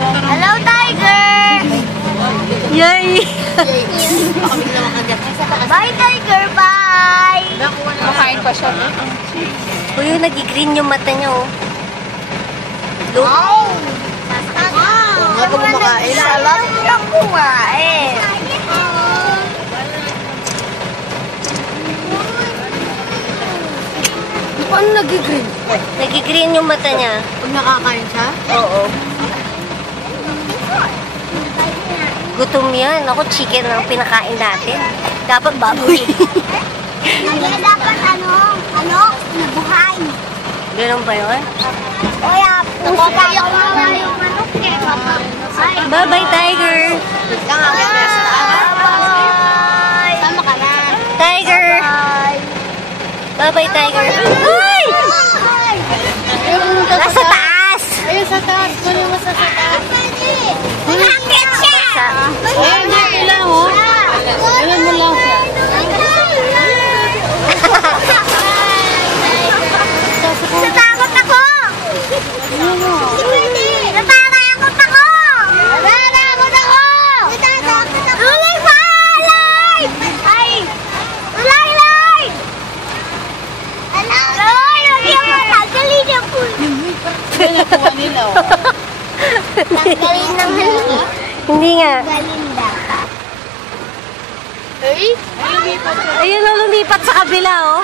Hello, tiger! Yay! Bye, tiger! Bye! Makain pa siya. Uy, nag-green yung mata niya, oh. Look. Wow! Nga pa kumakain. Alam mo lang kumain. Paano nag-green? Nag-green yung mata niya. Pag nakakain siya? Oo. Gutom yan. Ako, chicken ang pinakain natin. Dapat baboy. Kaya dapat nabuhay. Ganun ba yun? Kaya, nakakayak mo na yung manok eh. Bye-bye, tiger! Bye! Sama ka na. Tiger! Bye-bye, tiger! Ay! Nasa taas! Ayun sa taas. Kunin mo sa taas. Nakakit siya! Ayun, dito lang, oh. Ayun mo lang siya. Natakot ako! Natatakot ako! Natatakot ako! Ulay pa! Alay! Ay! Ulay! Alay! Alay! Lagyan mo! Tanggalin niya po! Ayun, nakuha nila, oh. Tanggalin naman. Hindi nga. Tanggalin dapat. Ay, lumipat siya. Ayun, oh, lumipat sa kabila, oh.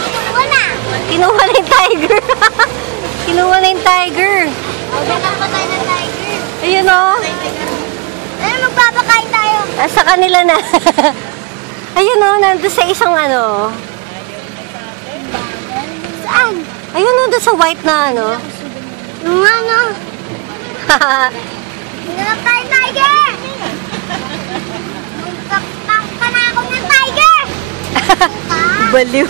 Ito na! Kinuha na yung tiger. Kinuha na yung tiger. Magpapakain ng tiger. Ayun, oh. Ano magpapakain tayo? Sa kanila na. Ayun, oh, nandun sa isang ano. Saan? Ayun, oh, doon sa white na ano. Yung ano? Hinarap tayo tiger! Magpapakain na ako ng tiger! Baliw.